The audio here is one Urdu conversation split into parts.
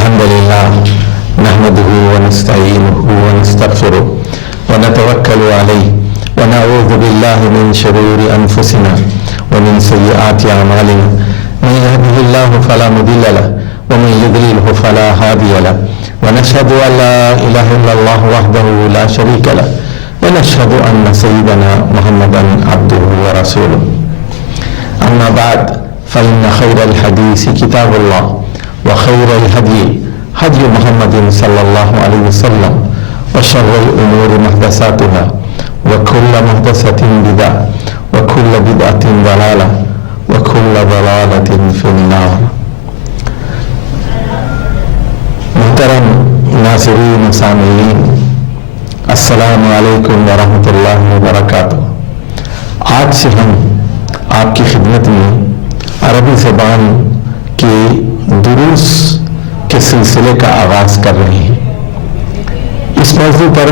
الحمد لله نحمده ونستعينه ونستغفره ونتوكل عليه ونعوذ بالله من شرور أنفسنا ومن سيئات أعمالنا من يهده الله فلا مضل له ومن يضلله فلا هادي له ونشهد أن لا إله إلا الله وحده لا شريك له ونشهد أن سيدنا محمدا عبده ورسوله. أما بعد فإن خير الحديث كتاب الله وخير الهدي هدي محمد صلى الله عليه وسلم وشر الأمور محدثاتها وكل محدثة بدعة وكل بدعة ضلالة وكل ضلالة في النار. محترم ناظرین و سامعین، السلام علیکم ورحمۃ اللہ وبرکاتہ. آج سے ہم آپ کی خدمت میں عربی زبان کے دروس کے سلسلے کا آغاز کر رہے ہیں. اس موضوع پر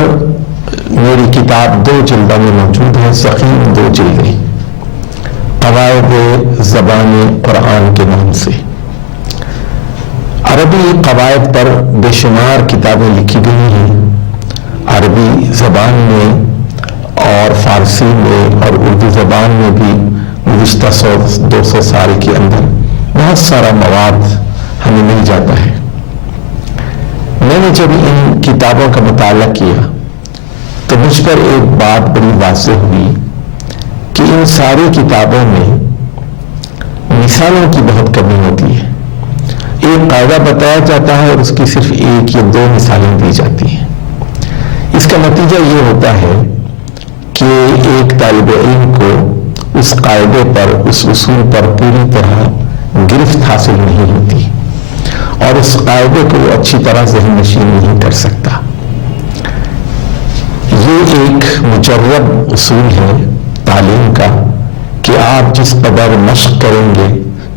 میری کتاب 2 جلدوں میں موجود ہے، ضخیم 2 جلدیں، قواعد زبان قرآن کے نام سے. عربی قواعد پر بے شمار کتابیں لکھی گئی ہیں، عربی زبان میں اور فارسی میں اور اردو زبان میں بھی گزشتہ 100-200 سال کے اندر بہت سارا مواد ہمیں مل جاتا ہے. میں نے جب ان کتابوں کا مطالعہ کیا تو مجھ پر ایک بات بڑی واضح ہوئی کہ ان ساری کتابوں میں مثالوں کی بہت کمی ہوتی ہے. ایک قاعدہ بتایا جاتا ہے اور اس کی صرف 1 یا 2 مثالیں دی جاتی ہیں. اس کا نتیجہ یہ ہوتا ہے کہ ایک طالب علم کو اس قاعدے پر، اس اصول پر پوری طرح گرفت حاصل نہیں ہوتی اور اس قاعدے کو اچھی طرح ذہن نشین نہیں کر سکتا. یہ ایک مجرب اصول ہے تعلیم کا کہ آپ جس قدر مشق کریں گے،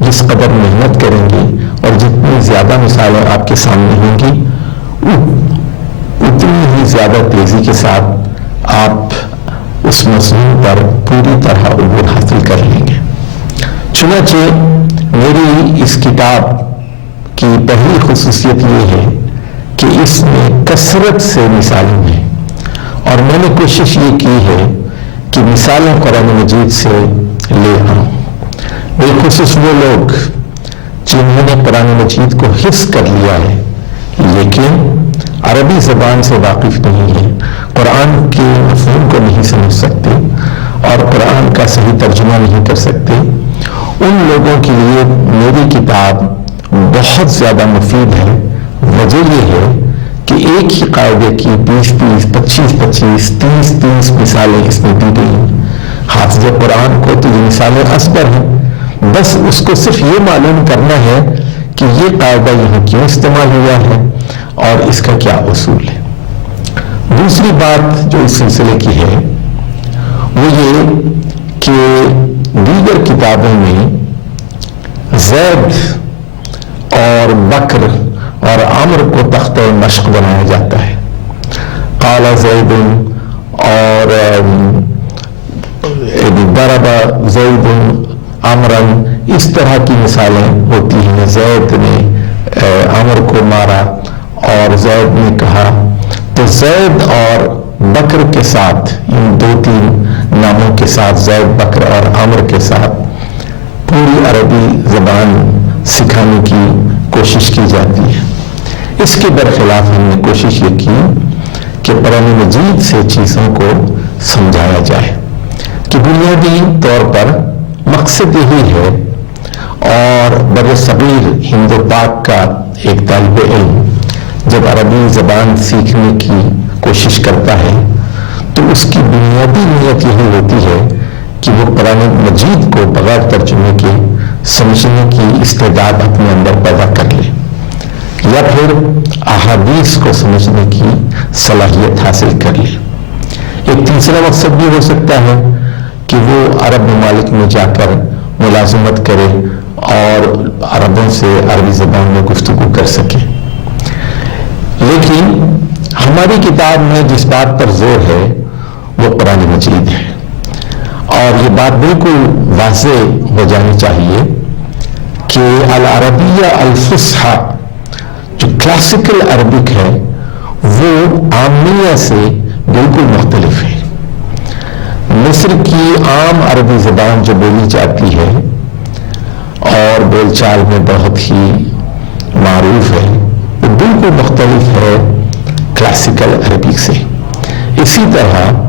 جس قدر محنت کریں گے اور جتنی زیادہ مثالیں آپ کے سامنے ہوں گی اتنی ہی زیادہ تیزی کے ساتھ آپ اس مضمون پر پوری طرح عبور حاصل کر لیں گے. چنانچہ میری اس کتاب کی پہلی خصوصیت یہ ہے کہ اس میں کثرت سے مثالیں ہیں اور میں نے کوشش یہ کی ہے کہ مثالیں قرآن مجید سے لے آؤں. بالخصوص وہ لوگ جنہوں نے قرآن مجید کو حفظ کر لیا ہے لیکن عربی زبان سے واقف نہیں ہے، قرآن کے مفہوم کو نہیں سمجھ سکتے اور قرآن کا صحیح ترجمہ نہیں کر سکتے، ان لوگوں کے لیے میری کتاب بہت زیادہ مفید ہے. وجہ یہ ہے کہ ایک ہی قاعدے کی 20-20, 25-25, 30-30 مثالیں اس میں دی گئی ہیں. حافظ قرآن کو تو یہ مثالیں اصبر ہیں، بس اس کو صرف یہ معلوم کرنا ہے کہ یہ قاعدہ یہاں کیوں استعمال ہوا ہے اور اس کا کیا اصول ہے. دوسری بات جو اس سلسلے کی ہے وہ یہ کہ دیگر کتابوں میں زید اور بکر اور عمر کو تختہ مشق بنایا جاتا ہے. قال زید اور ضرب زید عمرا، اس طرح کی مثالیں ہوتی ہیں. زید نے عمر کو مارا اور زید نے کہا، تو زید اور بکر کے ساتھ، ان 2-3 ناموں کے ساتھ، زید، بکر اور عمر کے ساتھ پوری عربی زبان سکھانے کی کوشش کی جاتی ہے. اس کے برخلاف ہم نے کوشش یہ کی کہ قرآن مجید سے چیزوں کو سمجھایا جائے کہ بنیادی طور پر مقصد یہی ہے. اور بر صغیر ہند و پاک کا ایک طالب علم جب عربی زبان سیکھنے کی کوشش کرتا ہے تو اس کی بنیادی نیت یہی ہوتی ہے کہ وہ قرآن مجید کو بغیر ترجمے کے سمجھنے کی استعداد اپنے اندر پیدا کر لے، یا پھر احادیث کو سمجھنے کی صلاحیت حاصل کر لے. ایک تیسرا مقصد بھی ہو سکتا ہے کہ وہ عرب ممالک میں جا کر ملازمت کرے اور عربوں سے عربی زبان میں گفتگو کر سکے. لیکن ہماری کتاب میں جس بات پر زور ہے وہ قرآن مجید ہے، اور یہ بات بالکل واضح ہو جانی چاہیے کہ العربیہ الفصحی جو کلاسیکل عربک ہے وہ عامیہ سے بالکل مختلف ہے. مصر کی عام عربی زبان جو بولی جاتی ہے اور بول چال میں بہت ہی معروف ہے وہ بالکل مختلف ہے کلاسیکل عربک سے. اسی طرح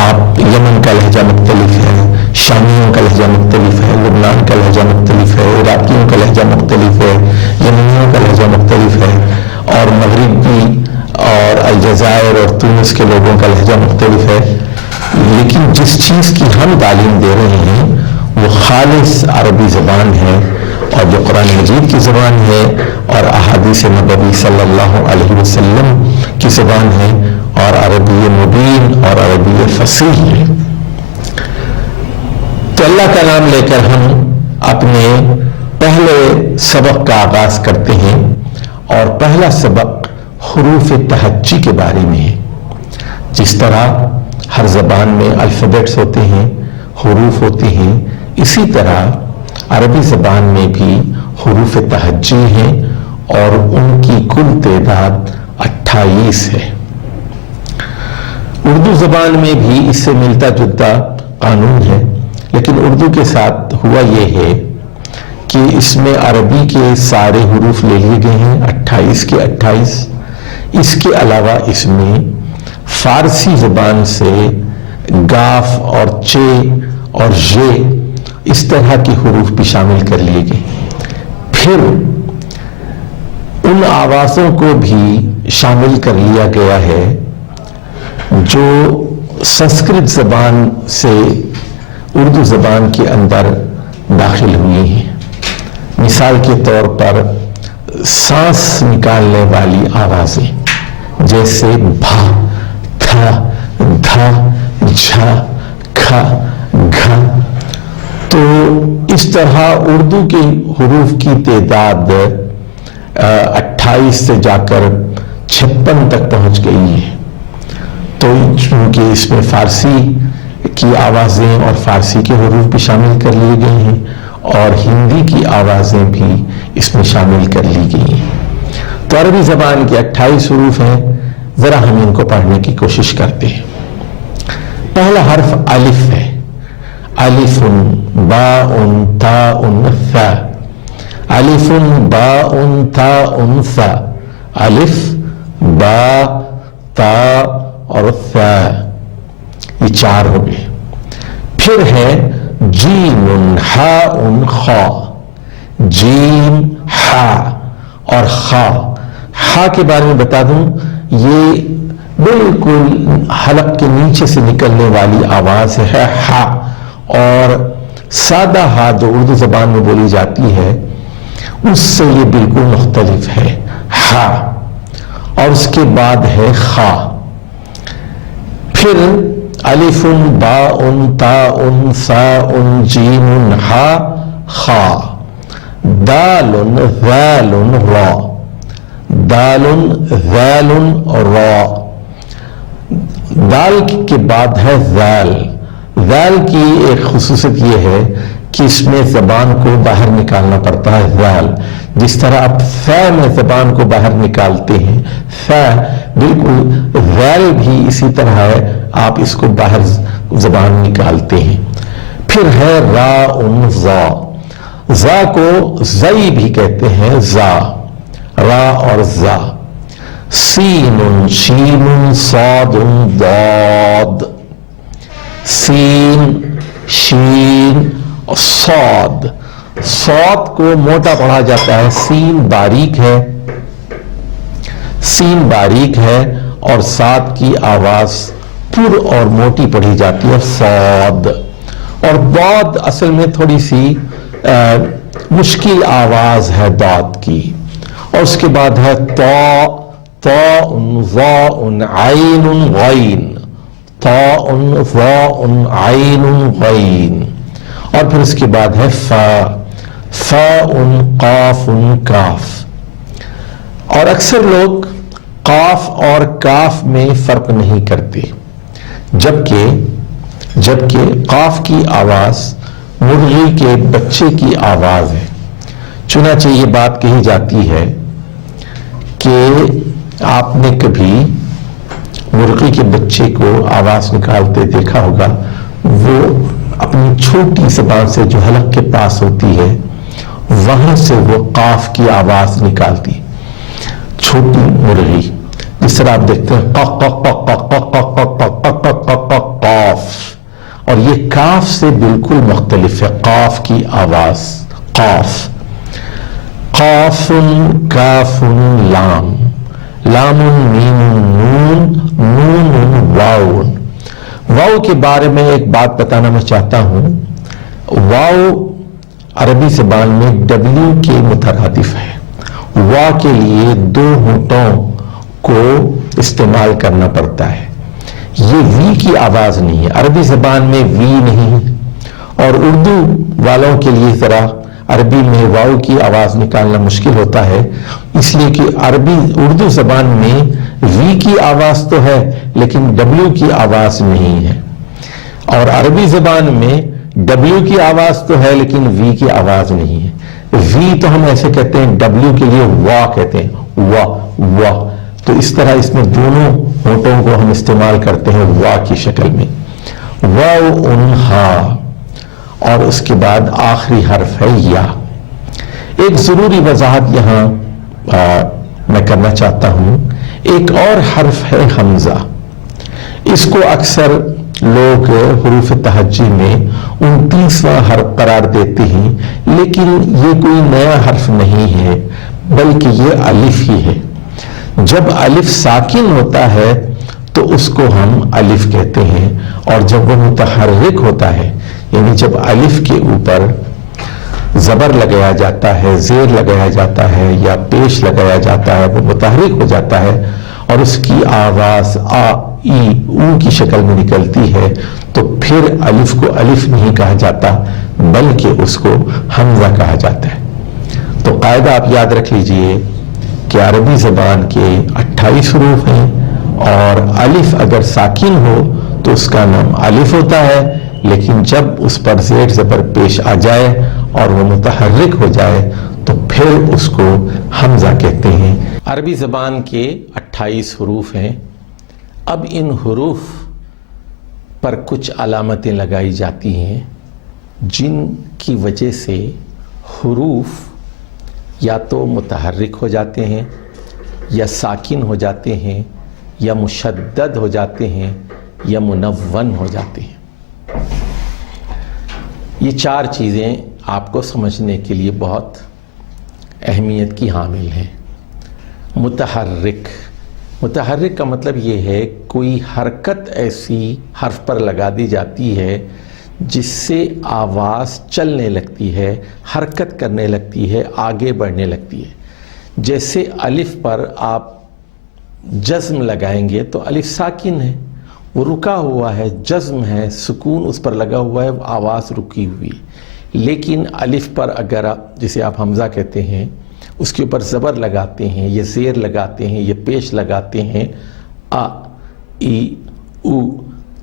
آپ یمن کا لہجہ مختلف ہے، شامیوں کا لہجہ مختلف ہے، لبنان کا لہجہ مختلف ہے، عراقیوں کا لہجہ مختلف ہے، یمنیوں کا لہجہ مختلف ہے، اور مغربی اور الجزائر اور تونس کے لوگوں کا لہجہ مختلف ہے. لیکن جس چیز کی ہم تعلیم دے رہے ہیں وہ خالص عربی زبان ہے، اور جو قرآن مجید کی زبان ہے اور احادیث نبوی صلی اللہ علیہ وسلم کی زبان ہے، اور عربی مبین اور عربی فصیح ہے. تو اللہ کا نام لے کر ہم اپنے پہلے سبق کا آغاز کرتے ہیں، اور پہلا سبق حروف تہجی کے بارے میں ہے. جس طرح ہر زبان میں الفابیٹس ہوتے ہیں، حروف ہوتے ہیں، اسی طرح عربی زبان میں بھی حروف تہجی ہیں اور ان کی کل تعداد 28 ہے. اردو زبان میں بھی اس سے ملتا جلتا قانون ہے، لیکن اردو کے ساتھ ہوا یہ ہے کہ اس میں عربی کے سارے حروف لے لیے گئے ہیں 28 کے 28. اس کے علاوہ اس میں فارسی زبان سے گاف اور چے اور ژے اس طرح کے حروف بھی شامل کر لیے گئے. پھر ان آوازوں کو بھی شامل کر لیا گیا ہے جو سنسکرت زبان سے اردو زبان کے اندر داخل ہوئی ہیں. مثال کے طور پر سانس نکالنے والی آوازیں جیسے بھا، تھا، دھا، جھا، کھا، گھا. تو اس طرح اردو کے حروف کی تعداد 28 سے جا کر 56 تک پہنچ گئی ہے. تو چونکہ اس میں فارسی کی آوازیں اور فارسی کے حروف بھی شامل کر لیے گئے ہیں اور ہندی کی آوازیں بھی اس میں شامل کر لی گئی ہیں. تو عربی زبان کے 28 حروف ہیں، ذرا ہم ان کو پڑھنے کی کوشش کرتے ہیں. پہلا حرف الف ہے. الف باء تاء ثا. الف باء تاء ثا. الف با تا اور ثا، یہ 4 ہو گئے. پھر ہے جیم حاء خا. جیم ہا اور خا. ہا کے بارے میں بتا دوں، یہ بالکل حلق کے نیچے سے نکلنے والی آواز ہے ہا، اور سادہ ہا جو اردو زبان میں بولی جاتی ہے اس سے یہ بالکل مختلف ہے ہا. اور اس کے بعد ہے خا. پھر الف باء تاء ثاء جیم ہا خا. دال ذال را. دال ذال را. دال کے بعد ہے ذال. ذال کی ایک خصوصیت یہ ہے کہ اس میں زبان کو باہر نکالنا پڑتا ہے ذال. جس طرح آپ فا میں زبان کو باہر نکالتے ہیں، فا بالکل ذال بھی اسی طرح ہے، آپ اس کو باہر زبان نکالتے ہیں. پھر ہے را زا. زا کو زئی بھی کہتے ہیں، زا، را اور زا. سین شین صاد ضاد. سین شین صاد. صاد کو موٹا پڑھا جاتا ہے، سین باریک ہے، سین باریک ہے اور صاد کی آواز پر اور موٹی پڑھی جاتی ہے صاد. اور ضاد اصل میں تھوڑی سی مشکل آواز ہے ضاد کی. اور اس کے بعد ہے طا. طاء ظاء عین غین. طاء ظاء عین غین. اور پھر اس کے بعد ہے فا. فاء قاف کاف. اور اکثر لوگ قاف اور کاف میں فرق نہیں کرتے، جبکہ قاف کی آواز مرغی کے بچے کی آواز ہے. چنانچہ یہ بات کہی جاتی ہے کہ آپ نے کبھی مرغی کے بچے کو آواز نکالتے دیکھا ہوگا. وہ اپنی چھوٹی زبان سے جو حلق کے پاس ہوتی ہے وہاں سے وہ قاف کی آواز نکالتی. چھوٹی مرغی جس طرح آپ دیکھتے ہیں قاف، اور یہ کاف سے بالکل مختلف ہے. قاف کی آواز قاف، قاف کاف لام، لام میم نون، نون واو. واو کے بارے میں ایک بات بتانا میں چاہتا ہوں. واو عربی زبان میں ڈبلیو کے مترادف ہے. وا کے لیے دو ہونٹوں کو استعمال کرنا پڑتا ہے. یہ وی کی آواز نہیں ہے. عربی زبان میں وی نہیں ہے، اور اردو والوں کے لیے ذرا عربی میں واو کی آواز نکالنا مشکل ہوتا ہے، اس لیے کہ اردو زبان میں وی کی آواز تو ہے لیکن ڈبلیو کی آواز نہیں ہے، اور عربی زبان میں ڈبلیو کی آواز تو ہے لیکن وی کی آواز نہیں ہے. وی تو ہم ایسے کہتے ہیں، ڈبلیو کے لیے وا کہتے ہیں، وا وا. تو اس طرح اس میں دونوں ہونٹوں کو ہم استعمال کرتے ہیں وا کی شکل میں. واو ان ہا، اور اس کے بعد آخری حرف ہے یا. ایک ضروری وضاحت یہاں میں کرنا چاہتا ہوں. ایک اور حرف ہے حمزہ. اس کو اکثر لوگ حروف تہجی میں 29واں حرف قرار دیتے ہیں، لیکن یہ کوئی نیا حرف نہیں ہے بلکہ یہ الف ہی ہے. جب الف ساکن ہوتا ہے تو اس کو ہم الف کہتے ہیں، اور جب وہ متحرک ہوتا ہے یعنی جب الف کے اوپر زبر لگایا جاتا ہے، زیر لگایا جاتا ہے یا پیش لگایا جاتا ہے، وہ متحرک ہو جاتا ہے اور اس کی آواز آ ای او کی شکل میں نکلتی ہے، تو پھر الف کو الف نہیں کہا جاتا بلکہ اس کو حمزہ کہا جاتا ہے. تو قاعدہ آپ یاد رکھ لیجئے کہ عربی زبان کے 28 حروف ہیں، اور الف اگر ساکن ہو تو اس کا نام الف ہوتا ہے، لیکن جب اس پر زیر زبر پیش آ جائے اور وہ متحرک ہو جائے تو پھر اس کو حمزہ کہتے ہیں. عربی زبان کے 28 حروف ہیں. اب ان حروف پر کچھ علامتیں لگائی جاتی ہیں جن کی وجہ سے حروف یا تو متحرک ہو جاتے ہیں یا ساکن ہو جاتے ہیں یا مشدد ہو جاتے ہیں یا منون ہو جاتے ہیں. یہ چار چیزیں آپ کو سمجھنے کے لیے بہت اہمیت کی حامل ہیں. متحرک، متحرک کا مطلب یہ ہے کوئی حرکت ایسی حرف پر لگا دی جاتی ہے جس سے آواز چلنے لگتی ہے، حرکت کرنے لگتی ہے، آگے بڑھنے لگتی ہے. جیسے الف پر آپ جزم لگائیں گے تو الف ساکن ہے، وہ رکا ہوا ہے، جزم ہے، سکون اس پر لگا ہوا ہے، آواز رکی ہوئی. لیکن الف پر اگر آپ، جسے آپ حمزہ کہتے ہیں، اس کے اوپر زبر لگاتے ہیں، یہ زیر لگاتے ہیں، یہ پیش لگاتے ہیں، آ ای او،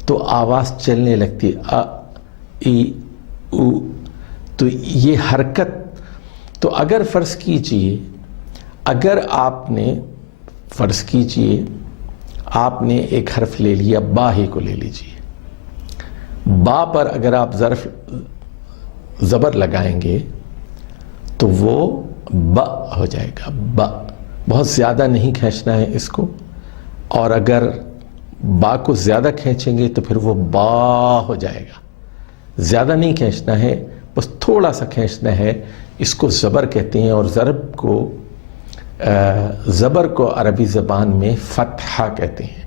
تو آواز چلنے لگتی ہے، آ ای او. تو یہ حرکت، تو اگر فرض کیجئے، اگر آپ نے فرض کیجئے آپ نے ایک حرف لے لیا، با ہی کو لے لیجئے. با پر اگر آپ زبر لگائیں گے تو وہ ب ہو جائے گا. ب بہت زیادہ نہیں کھینچنا ہے اس کو، اور اگر با کو زیادہ کھینچیں گے تو پھر وہ با ہو جائے گا. زیادہ نہیں کھینچنا ہے، بس تھوڑا سا کھینچنا ہے. اس کو زبر کہتے ہیں، اور زبر کو عربی زبان میں فتحہ کہتے ہیں،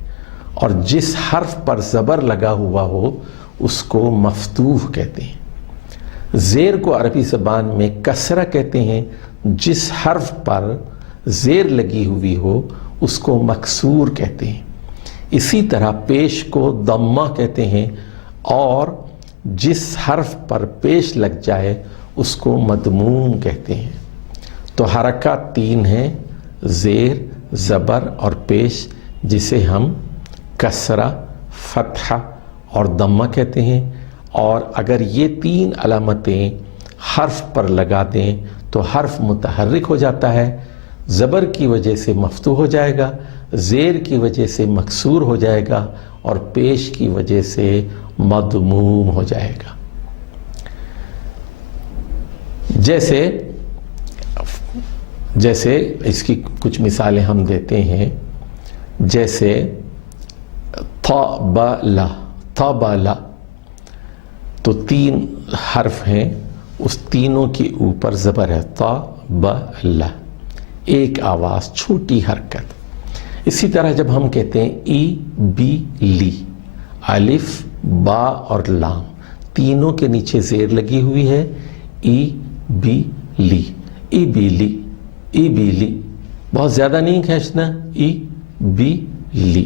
اور جس حرف پر زبر لگا ہوا ہو اس کو مفتوح کہتے ہیں. زیر کو عربی زبان میں کسرہ کہتے ہیں، جس حرف پر زیر لگی ہوئی ہو اس کو مکسور کہتے ہیں. اسی طرح پیش کو ضمہ کہتے ہیں، اور جس حرف پر پیش لگ جائے اس کو مضموم کہتے ہیں. تو حرکات 3 ہیں، زیر، زبر اور پیش، جسے ہم کسرہ، فتحہ اور ضمہ کہتے ہیں. اور اگر یہ 3 علامتیں حرف پر لگا دیں تو حرف متحرک ہو جاتا ہے. زبر کی وجہ سے مفتوح ہو جائے گا، زیر کی وجہ سے مکسور ہو جائے گا، اور پیش کی وجہ سے مضموم ہو جائے گا۔ جیسے اس کی کچھ مثالیں ہم دیتے ہیں، جیسے طبلا، طبلا، تو 3 حرف ہیں، اس تینوں کے اوپر زبر ہے، طبلا، ایک آواز، چھوٹی حرکت۔ اسی طرح جب ہم کہتے ہیں ای بی لی، الف، با اور لام، تینوں کے نیچے زیر لگی ہوئی ہے، ای بی لی، ای بی لی، ای بی لی، بہت زیادہ نہیں کھینچنا، ای بی لی،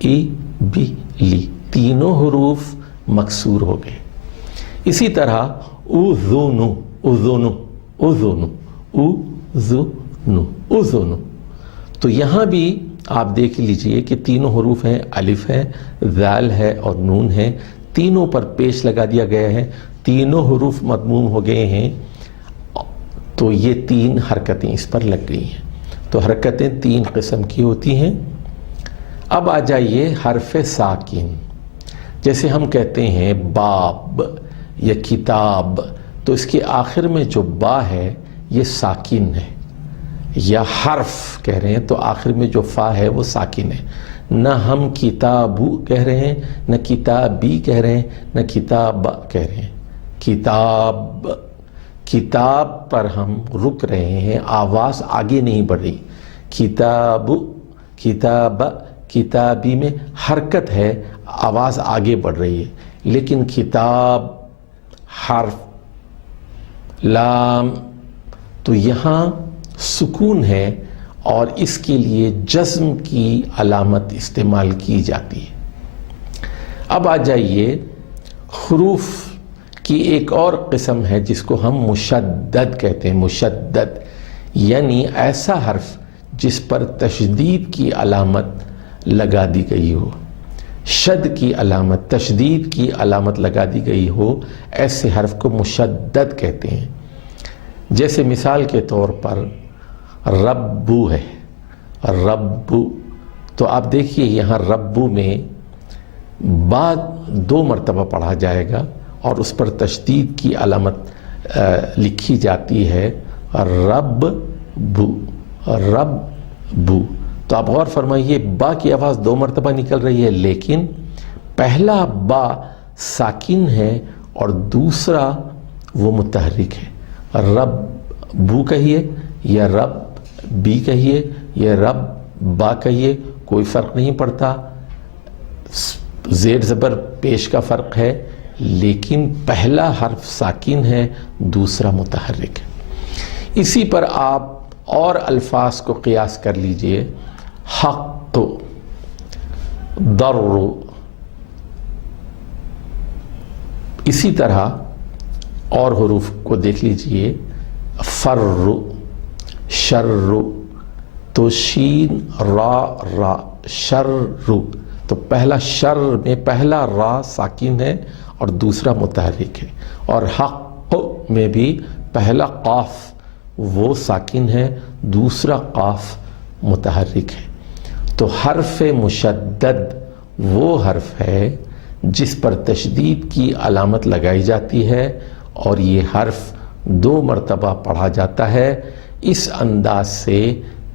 ای بی لی، تینوں حروف مکسور ہو گئے۔ اسی طرح اذن، اذن، اذن، اذن، اذن، تو یہاں بھی آپ دیکھ لیجئے کہ تینوں حروف ہیں، الف ہے، ذال ہے اور نون ہے، تینوں پر پیش لگا دیا گیا ہے، تینوں حروف مضموم ہو گئے ہیں، تو یہ 3 حرکتیں اس پر لگ گئی ہیں۔ تو حرکتیں 3 قسم کی ہوتی ہیں۔ اب آ جائیے حرف ساکن، جیسے ہم کہتے ہیں باب یا کتاب، تو اس کے آخر میں جو با ہے یہ ساکن ہے، یا حرف کہہ رہے ہیں تو آخر میں جو فا ہے وہ ساکن ہے۔ نہ ہم کتابو کہہ رہے ہیں، نہ کتابی کہہ رہے ہیں، نہ کتاب کہہ رہے ہیں، کتاب، کتاب پر ہم رک رہے ہیں، آواز آگے نہیں بڑھ رہی۔ کتاب، کتاب، کتابی میں حرکت ہے، آواز آگے بڑھ رہی ہے، لیکن کتاب، حرف، لام، تو یہاں سکون ہے اور اس کے لیے جزم کی علامت استعمال کی جاتی ہے۔ اب آ جائیے حروف کی ایک اور قسم ہے جس کو ہم مشدد کہتے ہیں، مشدد، یعنی ایسا حرف جس پر تشدید کی علامت لگا دی گئی ہو، شد کی علامت، تشدید کی علامت لگا دی گئی ہو، ایسے حرف کو مشدد کہتے ہیں۔ جیسے مثال کے طور پر ربو ہے، ربو، تو آپ دیکھیے یہاں ربو میں با 2 مرتبہ پڑھا جائے گا اور اس پر تشدید کی علامت لکھی جاتی ہے، رب بو، رب بو۔ تو آپ غور فرمائیے با کی آواز 2 مرتبہ نکل رہی ہے، لیکن پہلا با ساکن ہے اور دوسرا وہ متحرک ہے۔ رب بو کہیے یا رب بی کہیے یا رب با کہیے، کوئی فرق نہیں پڑتا، زیر زبر پیش کا فرق ہے، لیکن پہلا حرف ساکن ہے، دوسرا متحرک ہے۔ اسی پر آپ اور الفاظ کو قیاس کر لیجئے، حق، در، اسی طرح اور حروف کو دیکھ لیجئے، فر، شر، تو شین را را، شر، تو پہلا شر میں پہلا را ساکن ہے اور دوسرا متحرک ہے، اور حق میں بھی پہلا قاف وہ ساکن ہے، دوسرا قاف متحرک ہے۔ تو حرف مشدد وہ حرف ہے جس پر تشدید کی علامت لگائی جاتی ہے اور یہ حرف 2 مرتبہ پڑھا جاتا ہے، اس انداز سے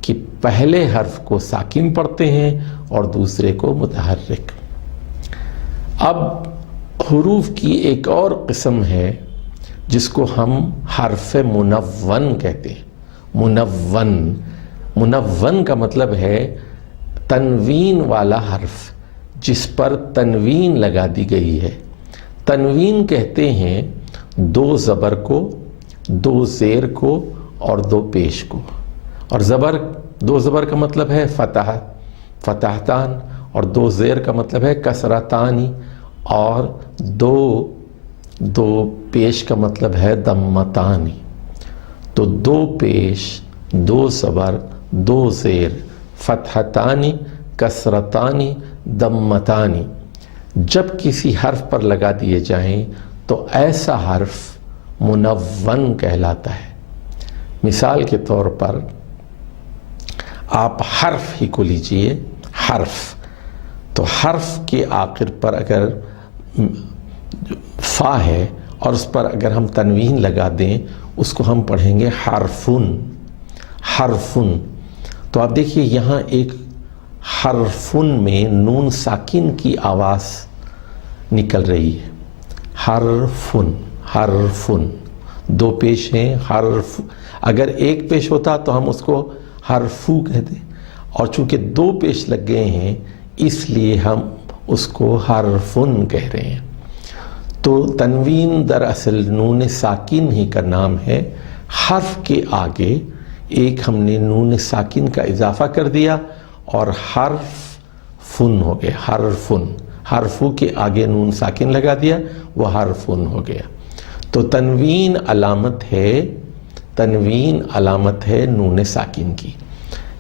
کہ پہلے حرف کو ساکن پڑھتے ہیں اور دوسرے کو متحرک۔ اب حروف کی ایک اور قسم ہے جس کو ہم حرف منون کہتے ہیں۔ منون، منون کا مطلب ہے تنوین والا حرف جس پر تنوین لگا دی گئی ہے۔ تنوین کہتے ہیں 2 زبر کو، 2 زیر کو اور 2 پیش کو، اور 2 زبر کا مطلب ہے فتح، فتحتان، اور 2 زیر کا مطلب ہے کسرتانی، اور 2 پیش کا مطلب ہے دمتانی۔ تو 2 پیش، 2 زبر، 2 زیر، فتحتانی، کسرتانی، دمتانی جب کسی حرف پر لگا دیے جائیں تو ایسا حرف منون کہلاتا ہے۔ مثال کے طور پر آپ حرف ہی کو لیجئے، حرف، تو حرف کے آخر پر اگر فا ہے اور اس پر اگر ہم تنوین لگا دیں اس کو ہم پڑھیں گے حرفن، حرفن۔ تو آپ دیکھیے یہاں ایک حرفن میں نون ساکن کی آواز نکل رہی ہے، حرفن، حرفن، دو پیش ہیں، حرف، اگر ایک پیش ہوتا تو ہم اس کو حرفو کہتے، اور چونکہ دو پیش لگ گئے ہیں اس لیے ہم اس کو حرفن کہہ رہے ہیں۔ تو تنوین دراصل نون ساکن ہی کا نام ہے، حرف کے آگے ایک ہم نے نون ساکن کا اضافہ کر دیا اور حرف فن ہو گیا، حرفن، حرفو کے آگے نون ساکن لگا دیا وہ حرفن ہو گیا۔ تو تنوین علامت ہے، تنوین علامت ہے نون ساکن کی،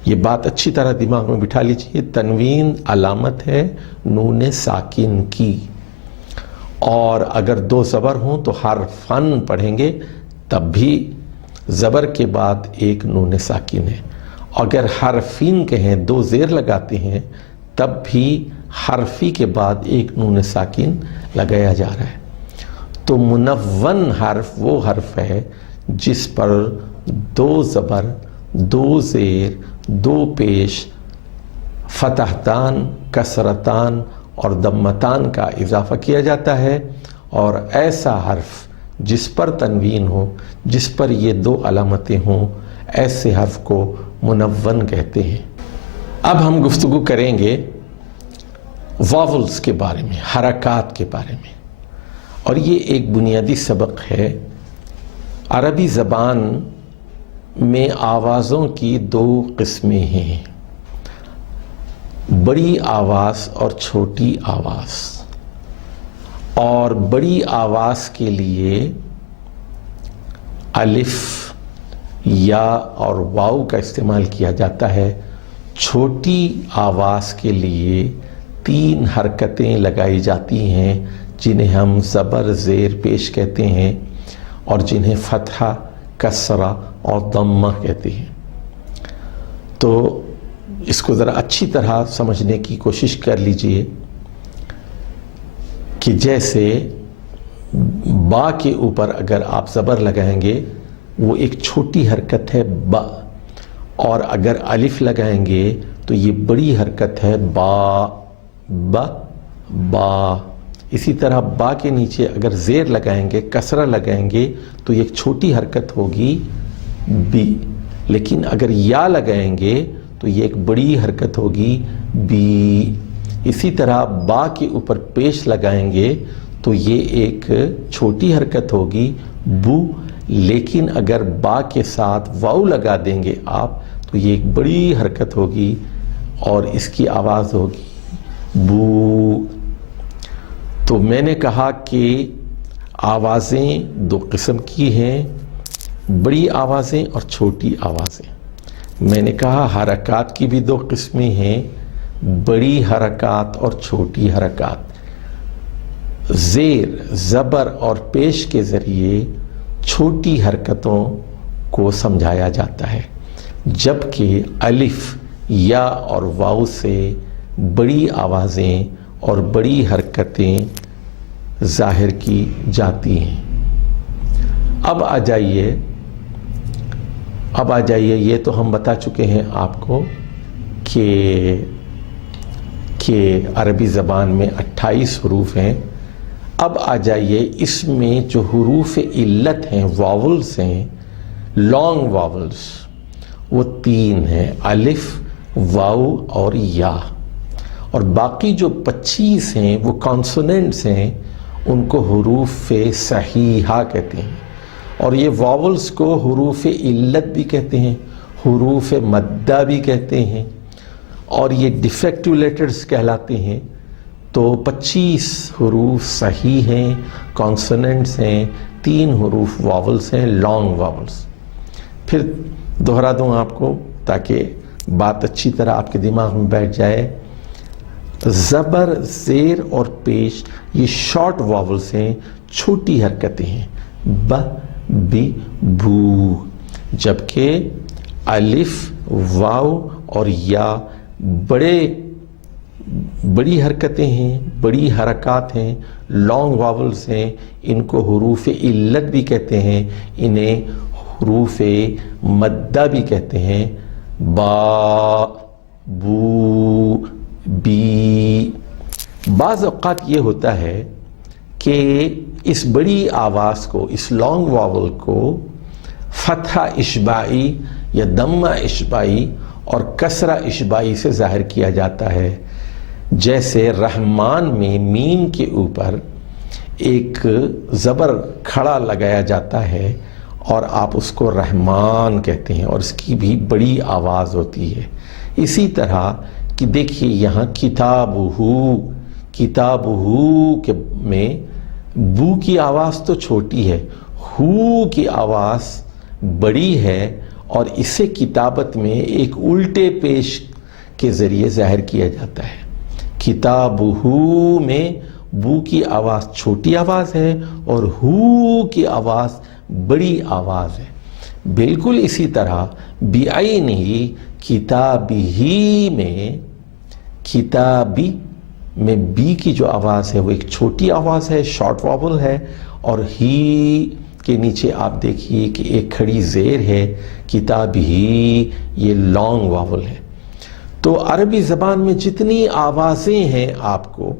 یہ بات اچھی طرح دماغ میں بٹھا لیجیے، تنوین علامت ہے نون ساکن کی۔ اور اگر دو زبر ہوں تو حرفن پڑھیں گے تب بھی زبر کے بعد ایک نون ساکن ہے، اگر حرفین کہیں دو زیر لگاتے ہیں تب بھی حرفی کے بعد ایک نون ساکن لگایا جا رہا ہے۔ تو منون حرف وہ حرف ہے جس پر دو زبر، دو زیر، دو پیش، فتحتان، کسرتان اور ضمتان کا اضافہ کیا جاتا ہے، اور ایسا حرف جس پر تنوین ہو، جس پر یہ دو علامتیں ہوں، ایسے حرف کو منون کہتے ہیں۔ اب ہم گفتگو کریں گے واولز کے بارے میں، حرکات کے بارے میں، اور یہ ایک بنیادی سبق ہے۔ عربی زبان میں آوازوں کی دو قسمیں ہیں، بڑی آواز اور چھوٹی آواز، اور بڑی آواز کے لیے الف، یا اور واو کا استعمال کیا جاتا ہے، چھوٹی آواز کے لیے تین حرکتیں لگائی جاتی ہیں جنہیں ہم زبر زیر پیش کہتے ہیں اور جنہیں فتحہ، کسرہ اور ضمہ کہتے ہیں۔ تو اس کو ذرا اچھی طرح سمجھنے کی کوشش کر لیجئے کہ جیسے با کے اوپر اگر آپ زبر لگائیں گے وہ ایک چھوٹی حرکت ہے با، اور اگر الف لگائیں گے تو یہ بڑی حرکت ہے با، با، با۔ اسی طرح با کے نیچے اگر زیر لگائیں گے، کسرہ لگائیں گے تو یہ ایک چھوٹی حرکت ہوگی بی، لیکن اگر یا لگائیں گے تو یہ ایک بڑی حرکت ہوگی بی۔ اسی طرح با کے اوپر پیش لگائیں گے تو یہ ایک چھوٹی حرکت ہوگی بو، لیکن اگر با کے ساتھ واو لگا دیں گے آپ تو یہ ایک بڑی حرکت ہوگی اور اس کی آواز ہوگی بو۔ تو میں نے کہا کہ آوازیں دو قسم کی ہیں، بڑی آوازیں اور چھوٹی آوازیں۔ میں نے کہا حرکات کی بھی دو قسمیں ہیں، بڑی حرکات اور چھوٹی حرکات۔ زیر، زبر اور پیش کے ذریعے چھوٹی حرکتوں کو سمجھایا جاتا ہے، جبکہ الف، یا اور واو سے بڑی آوازیں اور بڑی حرکتیں ظاہر کی جاتی ہیں۔ اب آ جائیے، یہ تو ہم بتا چکے ہیں آپ کو کہ عربی زبان میں 28 حروف ہیں۔ اب آ جائیے اس میں جو حروف علت ہیں، واولز ہیں، لانگ واولز، وہ 3 ہیں، الف، واو اور یا، اور باقی جو 25 ہیں وہ کانسوننٹس ہیں، ان کو حروف صحیحہ کہتے ہیں، اور یہ واولز کو حروف علت بھی کہتے ہیں، حروف مدہ بھی کہتے ہیں، اور یہ ڈیفیکٹو لیٹرز کہلاتے ہیں۔ تو 25 حروف صحیح ہیں، کانسوننٹس ہیں، 3 حروف واولز ہیں، لانگ واولز۔ پھر دہرا دوں آپ کو تاکہ بات اچھی طرح آپ کے دماغ میں بیٹھ جائے۔ زبر، زیر اور پیش یہ شارٹ واولز ہیں، چھوٹی حرکتیں ہیں، ب، بی، بو، جبکہ الف، واو اور یا بڑی حرکتیں ہیں، بڑی حرکات ہیں، لانگ واولز ہیں، ان کو حروف علت بھی کہتے ہیں، انہیں حروف مدہ بھی کہتے ہیں، با، بو، بی۔ بعض اوقات یہ ہوتا ہے کہ اس بڑی آواز کو، اس لانگ واول کو فتحہ اشباعی یا ضمہ اشباعی اور کسرہ اشباعی سے ظاہر کیا جاتا ہے۔ جیسے رحمان میں میم کے اوپر ایک زبر کھڑا لگایا جاتا ہے اور آپ اس کو رحمان کہتے ہیں اور اس کی بھی بڑی آواز ہوتی ہے۔ اسی طرح کہ دیکھیے یہاں کتابہو کے میں بو کی آواز تو چھوٹی ہے، ہو کی آواز بڑی ہے اور اسے کتابت میں ایک الٹے پیش کے ذریعے ظاہر کیا جاتا ہے۔ کتابہو میں بو کی آواز چھوٹی آواز ہے اور ہو کی آواز بڑی آواز ہے۔ بالکل اسی طرح بعینہ کتابی میں بی کی جو آواز ہے وہ ایک چھوٹی آواز ہے، شارٹ واول ہے، اور ہی کے نیچے آپ دیکھیے کہ ایک کھڑی زیر ہے، کتابی، یہ لانگ واول ہے۔ تو عربی زبان میں جتنی آوازیں ہیں آپ کو،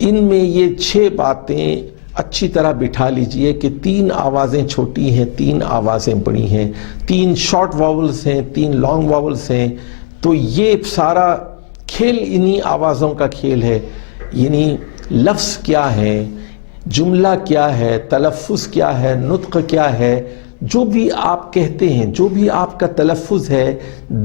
ان میں یہ 6 باتیں اچھی طرح بٹھا لیجئے کہ 3 آوازیں چھوٹی ہیں، 3 آوازیں بڑی ہیں، 3 شارٹ واولز ہیں، 3 لانگ واولز ہیں۔ تو یہ سارا کھیل انہی آوازوں کا کھیل ہے، یعنی لفظ کیا ہے، جملہ کیا ہے، تلفظ کیا ہے، نطق کیا ہے، جو بھی آپ کہتے ہیں، جو بھی آپ کا تلفظ ہے،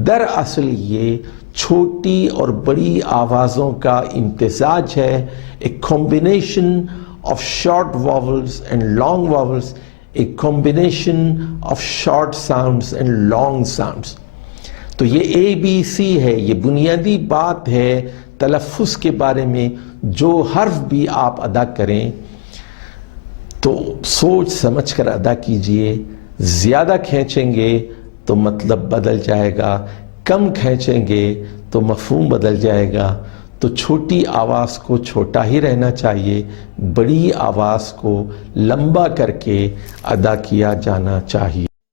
دراصل یہ چھوٹی اور بڑی آوازوں کا امتزاج ہے، ایک combination of short vowels and long vowels, a combination of short sounds and long sounds۔ تو یہ ABC ہے، یہ بنیادی بات ہے تلفظ کے بارے میں۔ جو حرف بھی آپ ادا کریں تو سوچ سمجھ کر ادا کیجئے، زیادہ کھینچیں گے تو مطلب بدل جائے گا، کم کھینچیں گے تو مفہوم بدل جائے گا۔ تو چھوٹی آواز کو چھوٹا ہی رہنا چاہیے، بڑی آواز کو لمبا کر کے ادا کیا جانا چاہیے۔